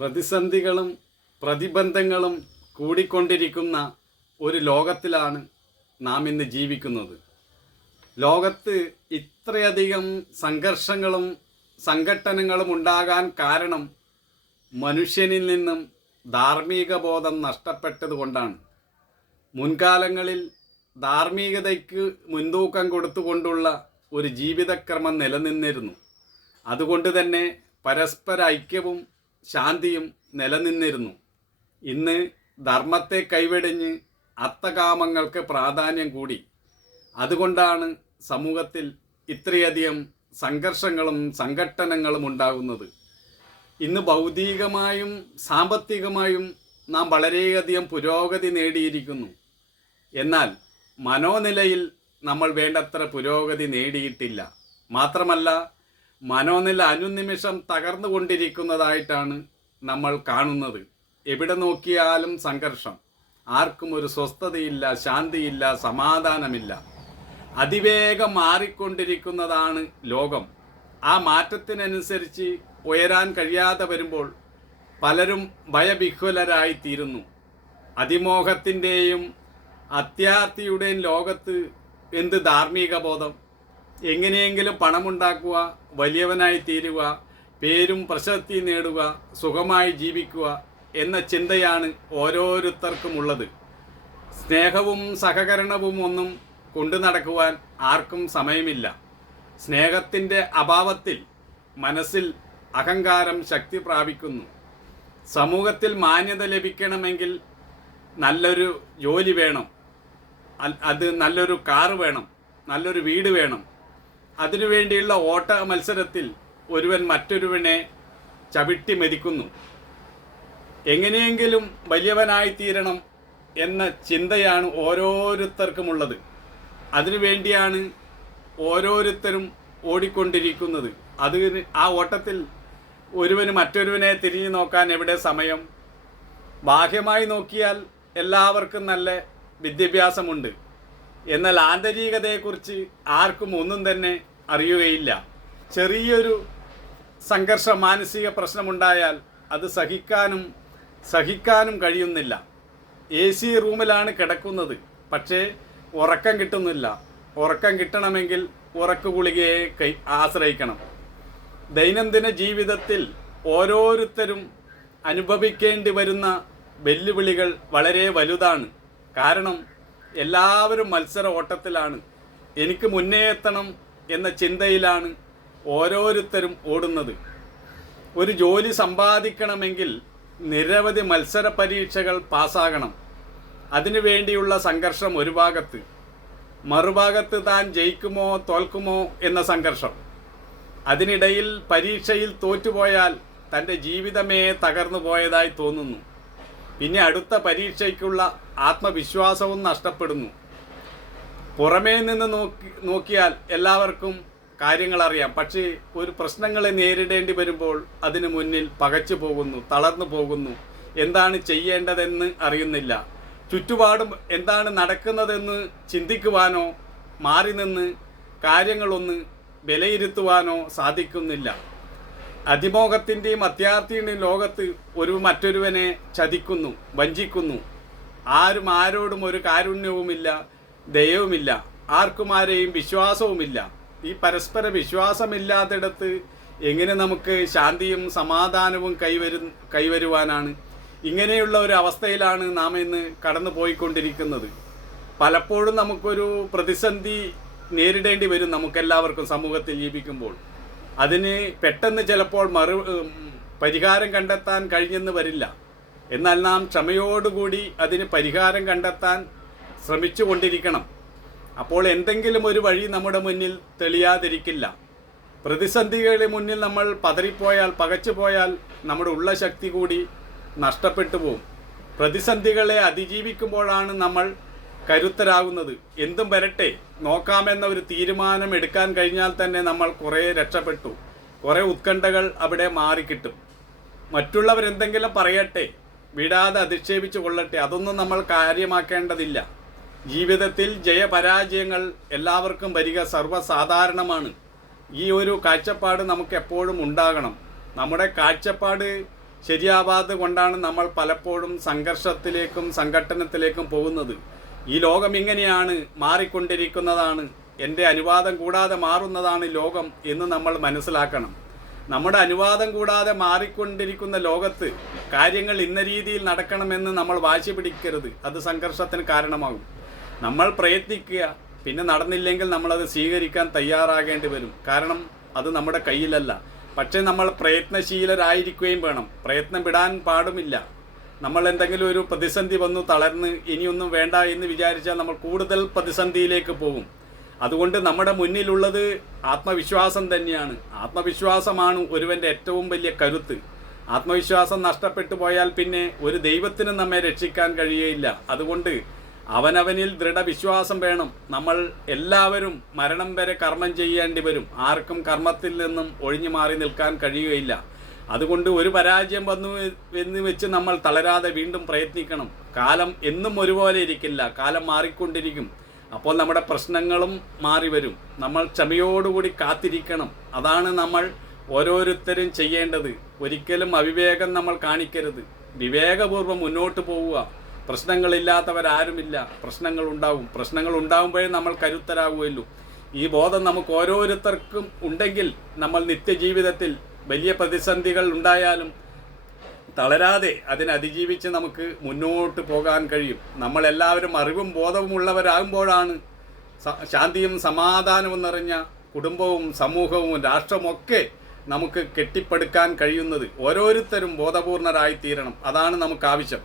പ്രതിസന്ധികളും പ്രതിബന്ധങ്ങളും കൂടിക്കൊണ്ടിരിക്കുന്ന ഒരു ലോകത്തിലാണ് നാം ഇന്ന് ജീവിക്കുന്നത്. ലോകത്ത് ഇത്രയധികം സംഘർഷങ്ങളും സംഘട്ടനങ്ങളും ഉണ്ടാകാൻ കാരണം മനുഷ്യനിൽ നിന്നും ധാർമ്മിക ബോധം നഷ്ടപ്പെട്ടതുകൊണ്ടാണ്. മുൻകാലങ്ങളിൽ ധാർമ്മികതയ്ക്ക് മുൻതൂക്കം കൊടുത്തുകൊണ്ടുള്ള ഒരു ജീവിതക്രമം നിലനിന്നിരുന്നു. അതുകൊണ്ട് തന്നെ പരസ്പര ഐക്യവും ശാന്തിയും നിലനിന്നിരുന്നു. ഇന്ന് ധർമ്മത്തെ കൈവെടിഞ്ഞ് അർത്ഥകാമങ്ങൾക്ക് പ്രാധാന്യം കൂടി. അതുകൊണ്ടാണ് സമൂഹത്തിൽ ഇത്രയധികം സംഘർഷങ്ങളും സംഘട്ടനങ്ങളും ഉണ്ടാകുന്നത്. ഇന്ന് ഭൗതികമായും സാമ്പത്തികമായും നാം വളരെയധികം പുരോഗതി നേടിയിരിക്കുന്നു. എന്നാൽ മനോനിലയിൽ നമ്മൾ വേണ്ടത്ര പുരോഗതി നേടിയിട്ടില്ല. മാത്രമല്ല, മനോനില അനുനിമിഷം തകർന്നുകൊണ്ടിരിക്കുന്നതായിട്ടാണ് നമ്മൾ കാണുന്നത്. എവിടെ നോക്കിയാലും സംഘർഷം, ആർക്കും ഒരു സ്വസ്ഥതയില്ല, ശാന്തിയില്ല, സമാധാനമില്ല. അതിവേഗം മാറിക്കൊണ്ടിരിക്കുന്നതാണ് ലോകം. ആ മാറ്റത്തിനനുസരിച്ച് ഉയരാൻ കഴിയാതെ വരുമ്പോൾ പലരും ഭയവിഹ്വലരായിത്തീരുന്നു. അതിമോഹത്തിൻ്റെയും അത്യാർത്തിയുടെയും ലോകത്ത് എന്ത് ധാർമ്മിക ബോധം? എങ്ങനെയെങ്കിലും പണമുണ്ടാക്കുക, വലിയവനായി തീരുക, പേരും പ്രശസ്തി നേടുക, സുഖമായി ജീവിക്കുക എന്ന ചിന്തയാണ് ഓരോരുത്തർക്കുമുള്ളത്. സ്നേഹവും സഹകരണവും ഒന്നും കൊണ്ടു നടക്കുവാൻ ആർക്കും സമയമില്ല. സ്നേഹത്തിൻ്റെ അഭാവത്തിൽ മനസ്സിൽ അഹങ്കാരം ശക്തി പ്രാപിക്കുന്നു. സമൂഹത്തിൽ മാന്യത ലഭിക്കണമെങ്കിൽ നല്ലൊരു ജോലി വേണം, അത് നല്ലൊരു കാറ് വേണം, നല്ലൊരു വീട് വേണം. അതിനുവേണ്ടിയുള്ള ഓട്ട മത്സരത്തിൽ ഒരുവൻ മറ്റൊരുവനെ ചവിട്ടി മെതിക്കുന്നു. എങ്ങനെയെങ്കിലും വലിയവനായി തീരണം എന്ന ചിന്തയാണ് ഓരോരുത്തർക്കുമുള്ളത്. അതിനുവേണ്ടിയാണ് ഓരോരുത്തരും ഓടിക്കൊണ്ടിരിക്കുന്നത്. ആ ഓട്ടത്തിൽ ഒരുവന് മറ്റൊരുവനെ തിരിഞ്ഞു നോക്കാൻ എവിടെ സമയം? ബാഹ്യമായി നോക്കിയാൽ എല്ലാവർക്കും നല്ല വിദ്യാഭ്യാസമുണ്ട്. എന്നാൽ ആന്തരികതയെക്കുറിച്ച് ആർക്കും ഒന്നും തന്നെ അറിയുകയില്ല. ചെറിയൊരു സംഘർഷ മാനസിക പ്രശ്നമുണ്ടായാൽ അത് സഹിക്കാനും കഴിയുന്നില്ല. AC റൂമിലാണ് കിടക്കുന്നത്, പക്ഷേ ഉറക്കം കിട്ടുന്നില്ല. ഉറക്കം കിട്ടണമെങ്കിൽ ഉറക്കഗുളികയെ ആശ്രയിക്കണം. ദൈനംദിന ജീവിതത്തിൽ ഓരോരുത്തരും അനുഭവിക്കേണ്ടി വരുന്ന വെല്ലുവിളികൾ വളരെ വലുതാണ്. കാരണം എല്ലാവരും മത്സര ഓട്ടത്തിലാണ്. എനിക്ക് മുന്നേ എത്തണം എന്ന ചിന്തയിലാണ് ഓരോരുത്തരും ഓടുന്നത്. ഒരു ജോലി സമ്പാദിക്കണമെങ്കിൽ നിരവധി മത്സര പരീക്ഷകൾ പാസ്സാകണം. അതിനുവേണ്ടിയുള്ള സംഘർഷം ഒരു ഭാഗത്ത്, മറുഭാഗത്ത് താൻ ജയിക്കുമോ തോൽക്കുമോ എന്ന സംഘർഷം. അതിനിടയിൽ പരീക്ഷയിൽ തോറ്റുപോയാൽ തൻ്റെ ജീവിതമേ തകർന്നു പോയതായി തോന്നുന്നു. പിന്നെ അടുത്ത പരീക്ഷയ്ക്കുള്ള ആത്മവിശ്വാസവും നഷ്ടപ്പെടുന്നു. പുറമേ നിന്ന് നോക്കിയാൽ എല്ലാവർക്കും കാര്യങ്ങൾ അറിയാം. പക്ഷേ ഒരു പ്രശ്നങ്ങളെ നേരിടേണ്ടി വരുമ്പോൾ അതിനു മുന്നിൽ പകച്ചു പോകുന്നു, തളർന്നു പോകുന്നു. എന്താണ് ചെയ്യേണ്ടതെന്ന് അറിയുന്നില്ല. ചുറ്റുപാടും എന്താണ് നടക്കുന്നതെന്ന് ചിന്തിക്കുവാനോ മാറി നിന്ന് കാര്യങ്ങളൊന്ന് വിലയിരുത്തുവാനോ സാധിക്കുന്നില്ല. അതിമോഹത്തിൻ്റെയും അത്യാർത്തിയുടെയും ലോകത്ത് ഒരു മറ്റൊരുവനെ ചതിക്കുന്നു, വഞ്ചിക്കുന്നു. ആരും ആരോടും ഒരു കാരുണ്യവുമില്ല, ദയവുമില്ല. ആർക്കും ആരെയും വിശ്വാസവുമില്ല. ഈ പരസ്പര വിശ്വാസമില്ലാത്തിടത്ത് എങ്ങനെ നമുക്ക് ശാന്തിയും സമാധാനവും കൈവരുവാനാണ്? ഇങ്ങനെയുള്ള ഒരു അവസ്ഥയിലാണ് നാം ഇന്ന് കടന്നു പോയിക്കൊണ്ടിരിക്കുന്നത്. പലപ്പോഴും നമുക്കൊരു പ്രതിസന്ധി നേരിടേണ്ടി വരും നമുക്കെല്ലാവർക്കും സമൂഹത്തിൽ ജീവിക്കുമ്പോൾ. അതിന് പെട്ടെന്ന് ചിലപ്പോൾ പരിഹാരം കണ്ടെത്താൻ കഴിഞ്ഞെന്ന് വരില്ല. എന്നാൽ നാം ക്ഷമയോടുകൂടി അതിന് പരിഹാരം കണ്ടെത്താൻ ശ്രമിച്ചു കൊണ്ടിരിക്കണം. അപ്പോൾ എന്തെങ്കിലും ഒരു വഴി നമ്മുടെ മുന്നിൽ തെളിയാതിരിക്കില്ല. പ്രതിസന്ധികളുടെ മുന്നിൽ നമ്മൾ പതറിപ്പോയാൽ, പകച്ചുപോയാൽ നമ്മുടെ ഉള്ള ശക്തി കൂടി നഷ്ടപ്പെട്ടു പോകും. പ്രതിസന്ധികളെ അതിജീവിക്കുമ്പോഴാണ് നമ്മൾ കരുത്തരാകുന്നത്. എന്തും വരട്ടെ, നോക്കാമെന്ന ഒരു തീരുമാനം എടുക്കാൻ കഴിഞ്ഞാൽ തന്നെ നമ്മൾ കുറേ രക്ഷപ്പെട്ടു. കുറേ ഉത്കണ്ഠകൾ അവിടെ മാറിക്കിട്ടും. മറ്റുള്ളവരെന്തെങ്കിലും പറയട്ടെ, വിടാതെ അധിക്ഷേപിച്ചു കൊള്ളട്ടെ, അതൊന്നും നമ്മൾ കാര്യമാക്കേണ്ടതില്ല. ജീവിതത്തിൽ ജയപരാജയങ്ങൾ എല്ലാവർക്കും വരിക സർവ്വസാധാരണമാണ്. ഈ ഒരു കാഴ്ചപ്പാട് നമുക്ക് എപ്പോഴും ഉണ്ടാകണം. നമ്മുടെ കാഴ്ചപ്പാട് ശരിയാവാതെ കൊണ്ടാണ് നമ്മൾ പലപ്പോഴും സംഘർഷത്തിലേക്കും സംഘട്ടനത്തിലേക്കും പോകുന്നത്. ഈ ലോകം ഇങ്ങനെയാണ്, മാറിക്കൊണ്ടിരിക്കുന്നതാണ്, എൻ്റെ അനുവാദം കൂടാതെ മാറുന്നതാണ് ലോകം എന്ന് നമ്മൾ മനസ്സിലാക്കണം. നമ്മുടെ അനുവാദം കൂടാതെ മാറിക്കൊണ്ടിരിക്കുന്ന ലോകത്ത് കാര്യങ്ങൾ ഇന്ന രീതിയിൽ നടക്കണമെന്ന് നമ്മൾ വാശി പിടിക്കരുത്. അത് സംഘർഷത്തിന് കാരണമാകും. നമ്മൾ പ്രയത്നിക്കുക, പിന്നെ നടന്നില്ലെങ്കിൽ നമ്മളത് സ്വീകരിക്കാൻ തയ്യാറാകേണ്ടി വരും. കാരണം അത് നമ്മുടെ കയ്യിലല്ല. പക്ഷേ നമ്മൾ പ്രയത്നശീലരായിരിക്കുകയും വേണം. പ്രയത്നം വിടാൻ പാടുമില്ല. നമ്മൾ എന്തെങ്കിലും ഒരു പ്രതിസന്ധി വന്നു തളർന്ന് ഇനിയൊന്നും വേണ്ട എന്ന് വിചാരിച്ചാൽ നമ്മൾ കൂടുതൽ പ്രതിസന്ധിയിലേക്ക് പോകും. അതുകൊണ്ട് നമ്മുടെ മുന്നിലുള്ളത് ആത്മവിശ്വാസം തന്നെയാണ്. ആത്മവിശ്വാസമാണ് ഒരുവൻ്റെ ഏറ്റവും വലിയ കരുത്ത്. ആത്മവിശ്വാസം നഷ്ടപ്പെട്ടു പോയാൽ പിന്നെ ഒരു ദൈവത്തിനും നമ്മെ രക്ഷിക്കാൻ കഴിയുകയില്ല. അതുകൊണ്ട് അവനവനിൽ ദൃഢവിശ്വാസം വേണം. നമ്മൾ എല്ലാവരും മരണം വരെ കർമ്മം ചെയ്യേണ്ടി വരും. ആർക്കും കർമ്മത്തിൽ നിന്നും ഒഴിഞ്ഞു മാറി നിൽക്കാൻ കഴിയുകയില്ല. അതുകൊണ്ട് ഒരു പരാജയം വന്നു എന്ന് വെച്ച് നമ്മൾ തളരാതെ വീണ്ടും പ്രയത്നിക്കണം. കാലം എന്നും ഒരുപോലെ ഇരിക്കില്ല, കാലം മാറിക്കൊണ്ടിരിക്കും. അപ്പോൾ നമ്മുടെ പ്രശ്നങ്ങളും മാറി വരും. നമ്മൾ ക്ഷമയോടുകൂടി കാത്തിരിക്കണം. അതാണ് നമ്മൾ ഓരോരുത്തരും ചെയ്യേണ്ടത്. ഒരിക്കലും അവിവേകം നമ്മൾ കാണിക്കരുത്. വിവേകപൂർവ്വം മുന്നോട്ട് പോവുക. പ്രശ്നങ്ങളില്ലാത്തവരാരുമില്ല. പ്രശ്നങ്ങൾ ഉണ്ടാവും. പ്രശ്നങ്ങൾ ഉണ്ടാകുമ്പോഴേ നമ്മൾ കരുത്തരാകുമല്ലോ. ഈ ബോധം നമുക്ക് ഓരോരുത്തർക്കും ഉണ്ടെങ്കിൽ നമ്മൾ നിത്യജീവിതത്തിൽ വലിയ പ്രതിസന്ധികൾ ഉണ്ടായാലും തളരാതെ അതിനെ അതിജീവിച്ച് നമുക്ക് മുന്നോട്ട് പോകാൻ കഴിയും. നമ്മളെല്ലാവരും അറിവും ബോധവും ഉള്ളവരാകുമ്പോഴാണ് ശാന്തിയും സമാധാനവും നിറഞ്ഞ കുടുംബവും സമൂഹവും രാഷ്ട്രമൊക്കെ നമുക്ക് കെട്ടിപ്പടുക്കാൻ കഴിയുന്നത്. ഓരോരുത്തരും ബോധപൂർണരായി തീരണം. അതാണ് നമുക്ക് ആവശ്യം.